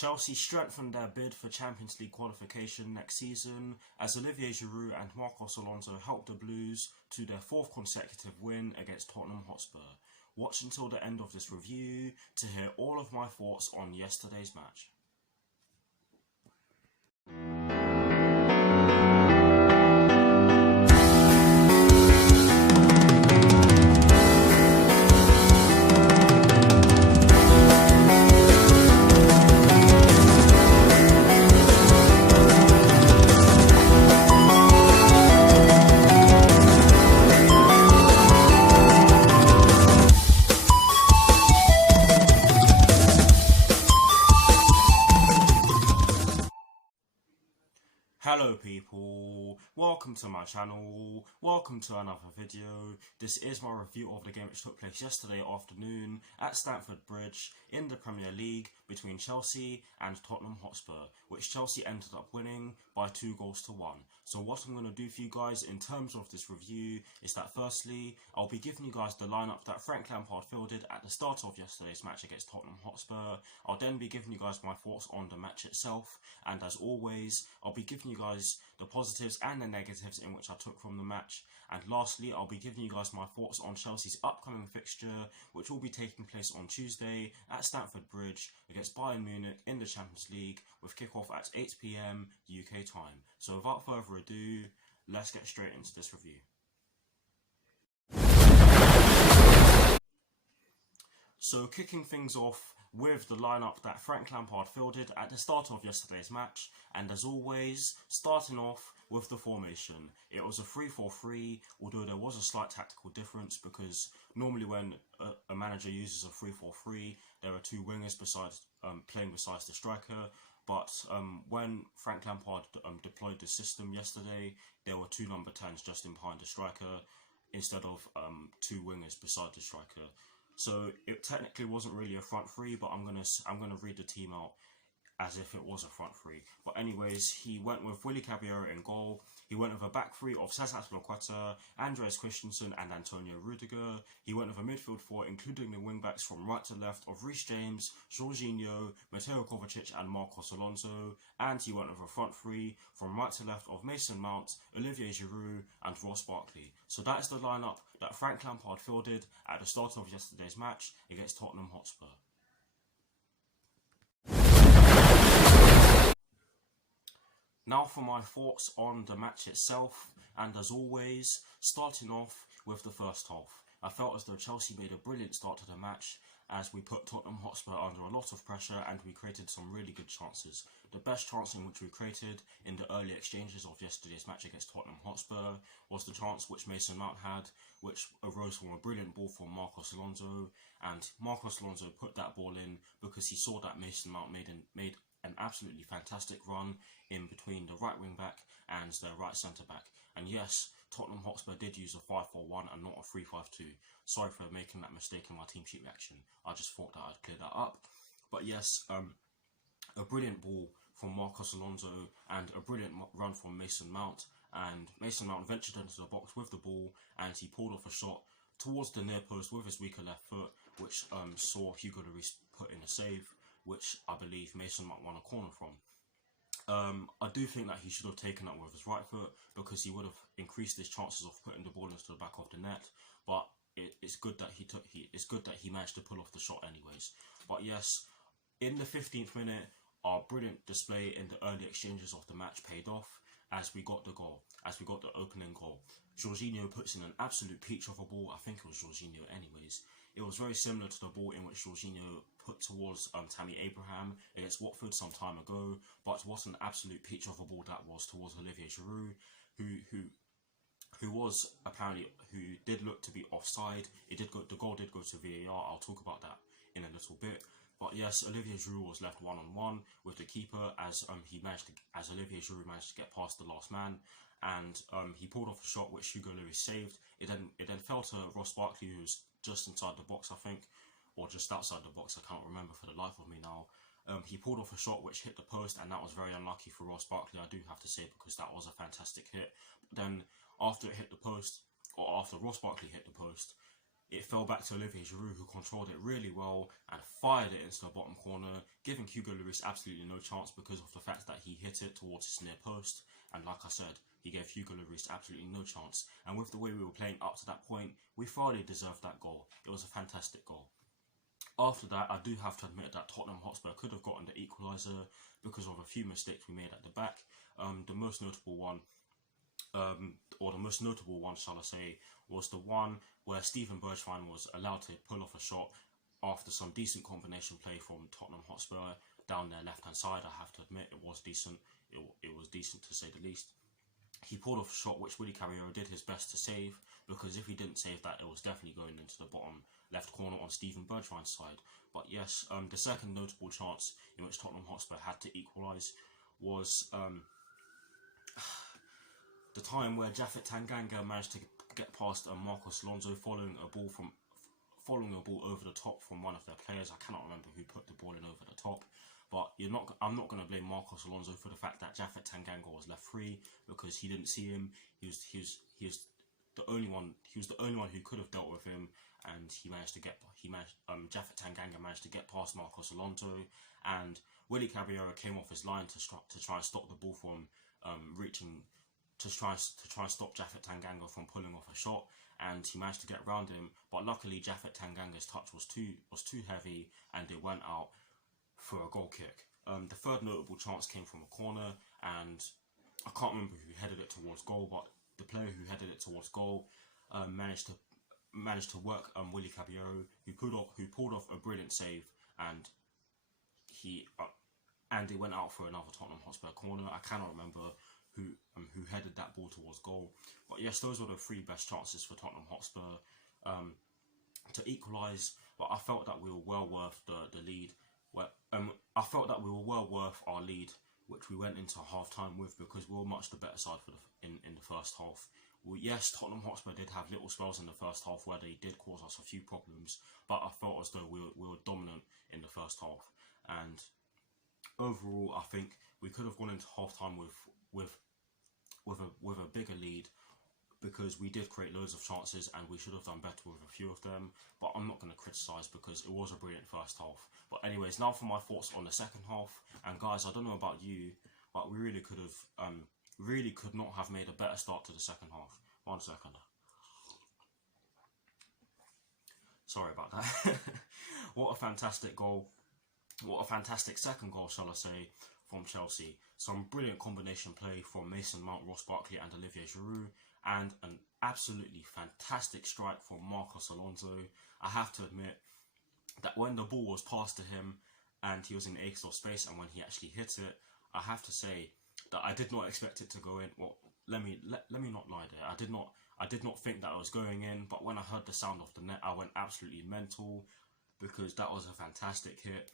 Chelsea strengthened their bid for Champions League qualification next season as Olivier Giroud and Marcos Alonso helped the Blues to their fourth consecutive win against Tottenham Hotspur. Watch until the end of this review to hear all of my thoughts on yesterday's match. Hello people, welcome to my channel, welcome to another video. This is my review of the game which took place yesterday afternoon at Stamford Bridge in the Premier League between Chelsea and Tottenham Hotspur, which Chelsea ended up winning by 2-1. So what I'm going to do for you guys in terms of this review is that firstly, I'll be giving you guys the lineup that Frank Lampard fielded at the start of yesterday's match against Tottenham Hotspur. I'll then be giving you guys my thoughts on the match itself, and as always, I'll be giving you guys the positives and the negatives in which I took from the match, and lastly I'll be giving you guys my thoughts on Chelsea's upcoming fixture, which will be taking place on Tuesday at Stamford Bridge against Bayern Munich in the Champions League with kickoff at 8 PM UK time. So without further ado, let's get straight into this review. So kicking things off with the lineup that Frank Lampard fielded at the start of yesterday's match, and as always, starting off with the formation. It was a 3-4-3, although there was a slight tactical difference because normally when a manager uses a 3-4-3, there are two wingers playing besides the striker. But when Frank Lampard deployed the system yesterday, there were two number 10s just in behind the striker instead of two wingers beside the striker. So it technically wasn't really a front three, but I'm gonna read the team out as if it was a front three. But anyways, he went with Willy Caballero in goal. He went with a back three of Cesar Azpilicueta, Andreas Christensen and Antonio Rudiger. He went with a midfield four, including the wingbacks from right to left of Reece James, Jorginho, Mateo Kovacic and Marcos Alonso. And he went with a front three from right to left of Mason Mount, Olivier Giroud and Ross Barkley. So that is the lineup that Frank Lampard fielded at the start of yesterday's match against Tottenham Hotspur. Now for my thoughts on the match itself, and as always, starting off with the first half. I felt as though Chelsea made a brilliant start to the match as we put Tottenham Hotspur under a lot of pressure and we created some really good chances. The best chance in which we created in the early exchanges of yesterday's match against Tottenham Hotspur was the chance which Mason Mount had, which arose from a brilliant ball from Marcos Alonso, and Marcos Alonso put that ball in because he saw that Mason Mount made an absolutely fantastic run in between the right wing back and the right centre back. And yes, Tottenham Hotspur did use a 5-4-1 and not a 3-5-2. Sorry for making that mistake in my team sheet reaction. I just thought that I'd clear that up. But yes, a brilliant ball from Marcos Alonso and a brilliant run from Mason Mount. And Mason Mount ventured into the box with the ball and he pulled off a shot towards the near post with his weaker left foot, which saw Hugo Lloris put in a save, which I believe Mason Mount won a corner from. I do think that he should have taken that with his right foot because he would have increased his chances of putting the ball into the back of the net. But it's good that he managed to pull off the shot anyways. But yes, in the 15th minute, our brilliant display in the early exchanges of the match paid off as we got the goal, as we got the opening goal. Jorginho puts in an absolute peach of a ball. I think it was Jorginho anyways. It was very similar to the ball in which Jorginho put towards Tammy Abraham against Watford some time ago, but what an absolute peach of a ball that was towards Olivier Giroud, who did look to be offside. The goal did go to VAR. I'll talk about that in a little bit. But yes, Olivier Giroud was left one-on-one with the keeper as Olivier Giroud managed to get past the last man, and he pulled off a shot which Hugo Lloris saved. It then fell to Ross Barkley, who was just inside the box, I think, or just outside the box. I can't remember for the life of me now. He pulled off a shot which hit the post, and that was very unlucky for Ross Barkley, I do have to say, because that was a fantastic hit. But then after it hit the post, or after Ross Barkley hit the post, it fell back to Olivier Giroud, who controlled it really well and fired it into the bottom corner, giving Hugo Lloris absolutely no chance because of the fact that he hit it towards his near post. And like I said, he gave Hugo Lloris absolutely no chance. And with the way we were playing up to that point, we thoroughly deserved that goal. It was a fantastic goal. After that, I do have to admit that Tottenham Hotspur could have gotten the equaliser because of a few mistakes we made at the back. The most notable one, shall I say, was the one where Steven Bergwijn was allowed to pull off a shot after some decent combination play from Tottenham Hotspur down their left-hand side. I have to admit, it was decent. It was decent to say the least. He pulled off a shot which Willy Caballero did his best to save, because if he didn't save that, it was definitely going into the bottom left corner on Steven Bergwijn's side. But yes, the second notable chance in which Tottenham Hotspur had to equalise was the time where Japhet Tanganga managed to get past Marcos Alonso following a ball over the top from one of their players. I cannot remember who put the ball in over the top. But I'm not going to blame Marcos Alonso for the fact that Japhet Tanganga was left free, because he didn't see him. He was the only one. He was the only one who could have dealt with him, and Japhet Tanganga managed to get past Marcos Alonso, and Willy Caballero came off his line to try and stop the ball from reaching. To try and stop Japhet Tanganga from pulling off a shot, and he managed to get around him. But luckily, Japhet Tanganga's touch was too heavy, and it went out for a goal kick. The third notable chance came from a corner, and I can't remember who headed it towards goal, but the player who headed it towards goal managed to work Willy Caballero, who pulled off a brilliant save, and it went out for another Tottenham Hotspur corner. I cannot remember who headed that ball towards goal. But yes, those were the three best chances for Tottenham Hotspur to equalise. But I felt that we were well worth the lead. I felt that we were well worth our lead, which we went into half-time with, because we were much the better side in the first half. Yes, Tottenham Hotspur did have little spells in the first half where they did cause us a few problems, but I felt as though we were dominant in the first half. And overall, I think we could have gone into half-time with a bigger lead, because we did create loads of chances and we should have done better with a few of them. But I'm not going to criticise, because it was a brilliant first half. But anyways, now for my thoughts on the second half. And guys, I don't know about you, but we really could not have made a better start to the second half. 1 second. Sorry about that. What a fantastic goal. What a fantastic second goal, shall I say, from Chelsea. Some brilliant combination play from Mason Mount, Ross Barkley and Olivier Giroud, and an absolutely fantastic strike from Marcos Alonso. I have to admit that when the ball was passed to him and he was in extra space, and when he actually hit it, I have to say that I did not expect it to go in. Well, let me not lie there. I did not think that it was going in, but when I heard the sound of the net, I went absolutely mental, because that was a fantastic hit,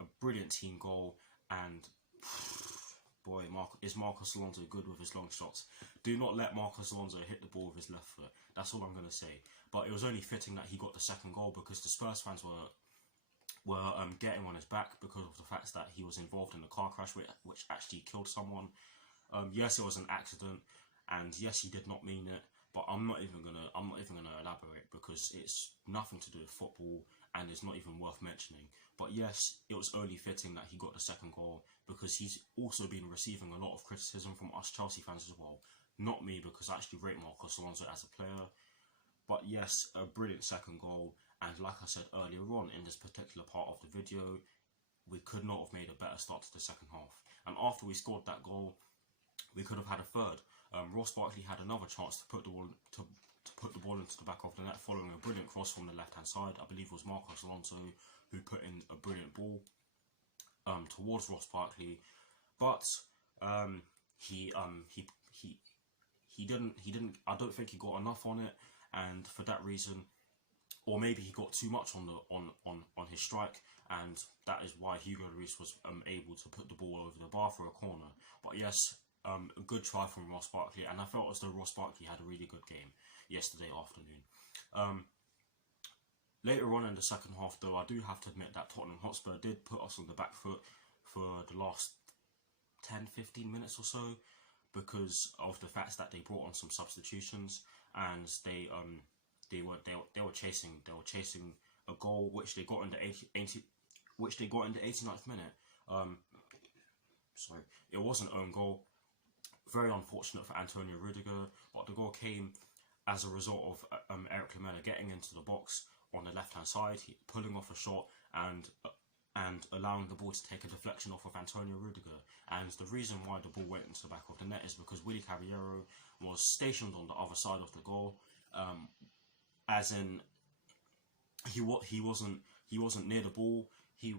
a brilliant team goal. And boy, is Marcos Alonso good with his long shots. Do not let Marcos Alonso hit the ball with his left foot. That's all I'm going to say. But it was only fitting that he got the second goal, because the Spurs fans were getting on his back because of the fact that he was involved in a car crash which actually killed someone. Yes, it was an accident, and yes, he did not mean it. But I'm not even gonna elaborate, because it's nothing to do with football and it's not even worth mentioning. But yes, it was only fitting that he got the second goal, because he's also been receiving a lot of criticism from us Chelsea fans as well. Not me, because I actually rate Marcos Alonso as a player. But yes, a brilliant second goal. And like I said earlier on in this particular part of the video, we could not have made a better start to the second half. And after we scored that goal, we could have had a third. Ross Barkley had another chance to put the ball into the back of the net following a brilliant cross from the left-hand side. I believe it was Marcos Alonso who put in a brilliant ball towards Ross Barkley, but he didn't. I don't think he got enough on it, and for that reason, or maybe he got too much on his strike, and that is why Hugo Lloris was able to put the ball over the bar for a corner. But yes, a good try from Ross Barkley, and I felt as though Ross Barkley had a really good game yesterday afternoon. Later on in the second half, though, I do have to admit that Tottenham Hotspur did put us on the back foot for the last 10-15 minutes or so, because of the fact that they brought on some substitutions, and they they were chasing a goal which they got in the 89th minute. Sorry, it was an own goal. Very unfortunate for Antonio Rudiger, but the goal came as a result of Eric Lamela getting into the box on the left-hand side, pulling off a shot and allowing the ball to take a deflection off of Antonio Rudiger. And the reason why the ball went into the back of the net is because Willy Caballero was stationed on the other side of the goal, as in he wasn't near the ball. He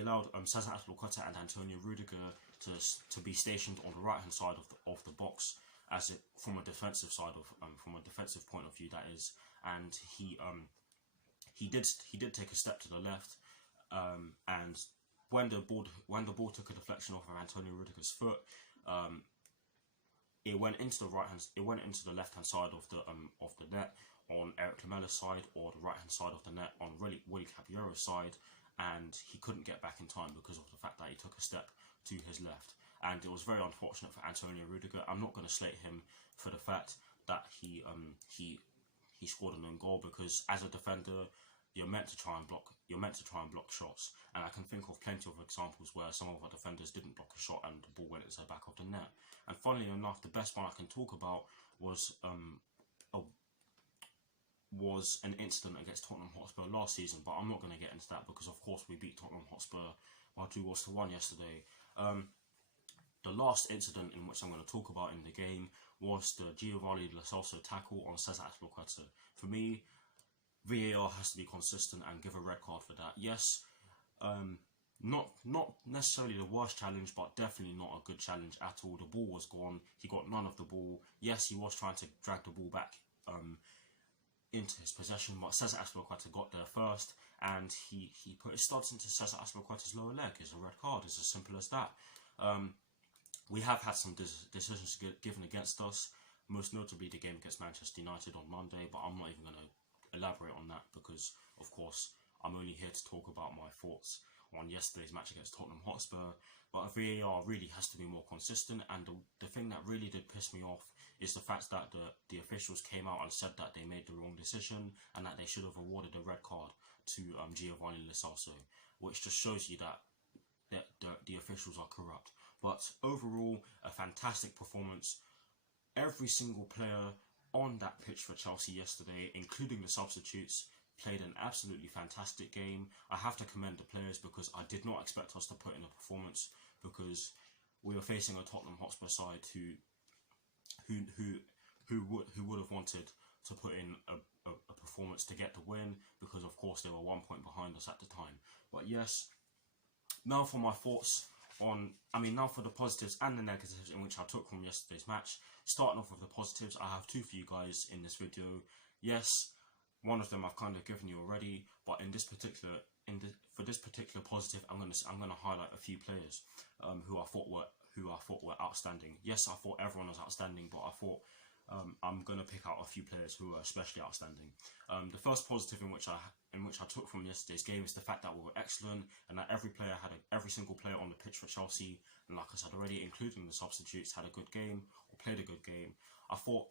allowed Cesar Azpilicueta and Antonio Rudiger to be stationed on the right hand side of the box, as it from a defensive point of view, that is. And he did take a step to the left, and when the ball took a deflection off of Antonio Rudiger's foot, it went into the left hand side of the net on Eric Lamela's side, or the right hand side of the net on Willy Caballero's side, and he couldn't get back in time because of the fact that he took a step to his left. And it was very unfortunate for Antonio Rudiger. I'm not going to slate him for the fact that he scored an own goal, because as a defender, you're meant to try and block shots, and I can think of plenty of examples where some of our defenders didn't block a shot and the ball went into the back of the net. And funnily enough, the best one I can talk about was an incident against Tottenham Hotspur last season, but I'm not going to get into that because of course we beat Tottenham Hotspur by 2-1 yesterday. The last incident in which I'm going to talk about in the game was the Giovanni Lo Celso tackle on Cesar Azpilicueta. For me, VAR has to be consistent and give a red card for that. Yes, not necessarily the worst challenge, but definitely not a good challenge at all. The ball was gone. He got none of the ball. Yes, he was trying to drag the ball back into his possession, but Cesar Azpilicueta got there first, and he put his studs into Cesar Azpilicueta's lower leg. It's a red card. It's as simple as that. We have had some decisions given against us, most notably the game against Manchester United on Monday, but I'm not even going to elaborate on that because, of course, I'm only here to talk about my thoughts on yesterday's match against Tottenham Hotspur. But VAR really has to be more consistent, and the thing that really did piss me off is the fact that the officials came out and said that they made the wrong decision and that they should have awarded a red card to Giovanni Lo Celso, which just shows you that the officials are corrupt. But overall, a fantastic performance. Every single player on that pitch for Chelsea yesterday, including the substitutes, played an absolutely fantastic game. I have to commend the players because I did not expect us to put in a performance, because we were facing a Tottenham Hotspur side who would have wanted to put in a performance to get the win, because of course they were 1 point behind us at the time. But yes, now for my thoughts now for the positives and the negatives in which I took from yesterday's match. Starting off with the positives, I have two for you guys in this video. Yes, one of them I've kind of given you already, but for this particular positive, I'm gonna highlight a few players who I thought were outstanding. Yes, I thought everyone was outstanding, but I thought I'm gonna pick out a few players who were especially outstanding. The first positive in which I took from yesterday's game is the fact that we were excellent and that every single player on the pitch for Chelsea, and like I said already, including the substitutes, had a good game or played a good game. I thought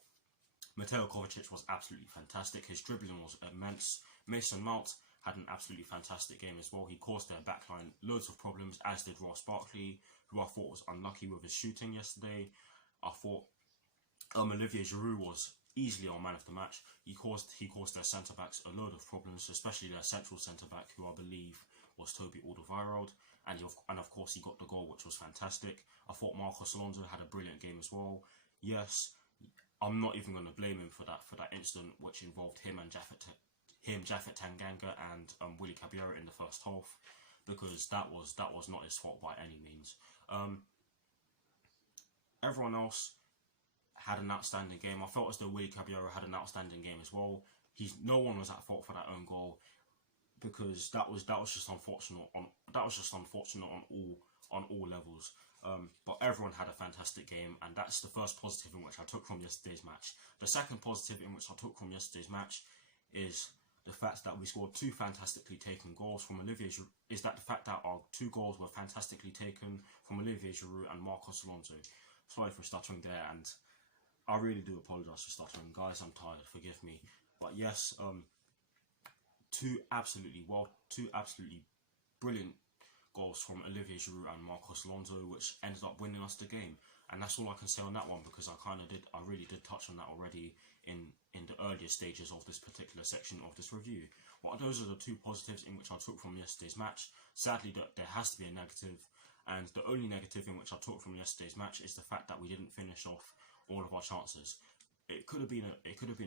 Mateo Kovacic was absolutely fantastic. His dribbling was immense. Mason Mount had an absolutely fantastic game as well. He caused their backline loads of problems, as did Ross Barkley, who I thought was unlucky with his shooting yesterday. I thought Olivier Giroud was easily our man of the match. He caused their centre-backs a load of problems, especially their central centre-back, who I believe was Toby Alderweireld, and of course he got the goal, which was fantastic. I thought Marcos Alonso had a brilliant game as well. Yes, I'm not even going to blame him for that incident, which involved him, Japhet Tanganga, and Willy Caballero in the first half, because that was not his fault by any means. Everyone else had an outstanding game. I felt as though Willy Caballero had an outstanding game as well. No one was at fault for that own goal, because that was just unfortunate on all levels. But everyone had a fantastic game, and that's the first positive in which I took from yesterday's match. The second positive in which I took from yesterday's match is the fact that we scored two fantastically taken goals from Olivier Giroud. Is that the fact that our two goals were fantastically taken from Olivier Giroud and Marcos Alonso. Sorry for stuttering there, and I really do apologise for stuttering, guys. I'm tired, forgive me. But yes, two absolutely brilliant goals from Olivier Giroud and Marcos Alonso, which ended up winning us the game. And that's all I can say on that one, because I really did touch on that already in the earlier stages of this particular section of this review. Well, those are the two positives in which I took from yesterday's match. Sadly, there has to be a negative, and the only negative in which I took from yesterday's match is the fact that we didn't finish off all of our chances. It could have been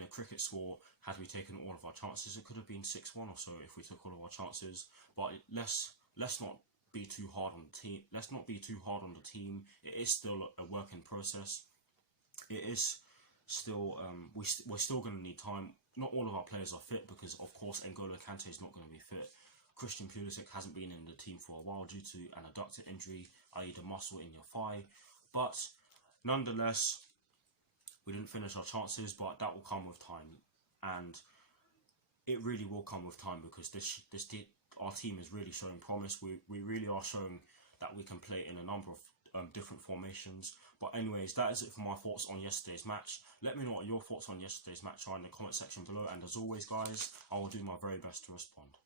a cricket score had we taken all of our chances. It could have been 6-1 or so if we took all of our chances. But let's not be too hard on the team. Let's not be too hard on the team. It is still a work in process. It is still we're still going to need time. Not all of our players are fit, because of course N'Golo Kante is not going to be fit. Christian Pulisic hasn't been in the team for a while due to an adductor injury, i.e. the muscle in your thigh. But nonetheless, we didn't finish our chances, but that will come with time, and it really will come with time, because our team is really showing promise. We really are showing that we can play in a number of different formations. But anyways, that is it for my thoughts on yesterday's match. Let me know what your thoughts on yesterday's match are in the comment section below, and as always guys, I will do my very best to respond.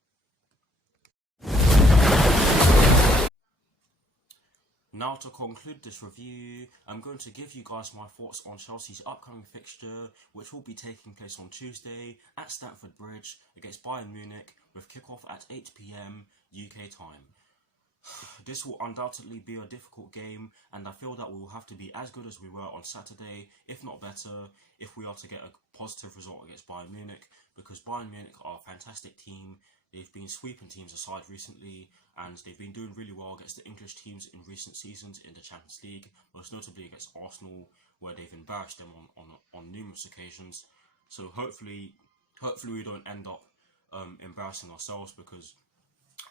Now, to conclude this review, I'm going to give you guys my thoughts on Chelsea's upcoming fixture, which will be taking place on Tuesday at Stamford Bridge against Bayern Munich, with kickoff at 8 PM UK time. This will undoubtedly be a difficult game, and I feel that we will have to be as good as we were on Saturday, if not better, if we are to get a positive result against Bayern Munich, because Bayern Munich are a fantastic team. They've been sweeping teams aside recently, and they've been doing really well against the English teams in recent seasons in the Champions League, most notably against Arsenal, where they've embarrassed them on numerous occasions. So hopefully we don't end up embarrassing ourselves, because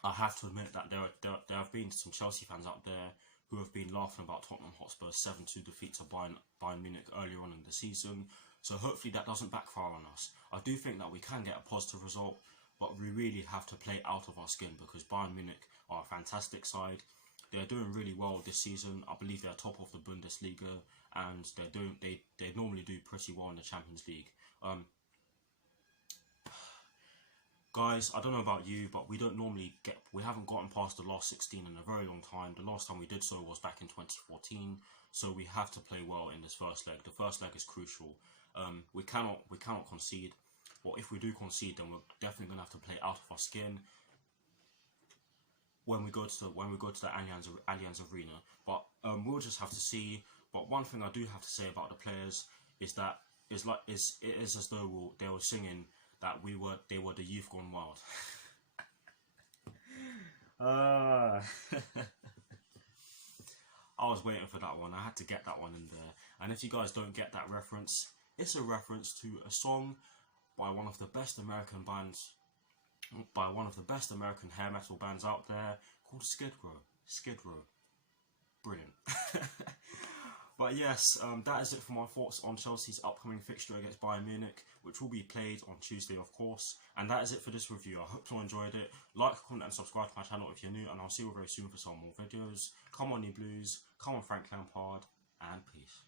I have to admit that there have been some Chelsea fans out there who have been laughing about Tottenham Hotspur's 7-2 defeat to Bayern Munich earlier on in the season. So hopefully that doesn't backfire on us. I do think that we can get a positive result, but we really have to play out of our skin, because Bayern Munich are a fantastic side. They're doing really well this season. I believe they're top of the Bundesliga, and they normally do pretty well in the Champions League. Guys, I don't know about you, but we haven't gotten past the last 16 in a very long time. The last time we did so was back in 2014, so we have to play well in this first leg. The first leg is crucial. We cannot concede. But if we do concede, then we're definitely gonna have to play out of our skin when we go to the Allianz Arena. But we'll just have to see. But one thing I do have to say about the players is that it is as though they were singing that they were the youth gone wild. I was waiting for that one. I had to get that one in there. And if you guys don't get that reference, it's a reference to a song by one of the best American hair metal bands out there, called Skid Row. Brilliant. But yes, that is it for my thoughts on Chelsea's upcoming fixture against Bayern Munich, which will be played on Tuesday, of course. And that is it for this review. I hope you enjoyed it. Like, comment, and subscribe to my channel if you're new, and I'll see you very soon for some more videos. Come on, you Blues. Come on, Frank Lampard. And peace.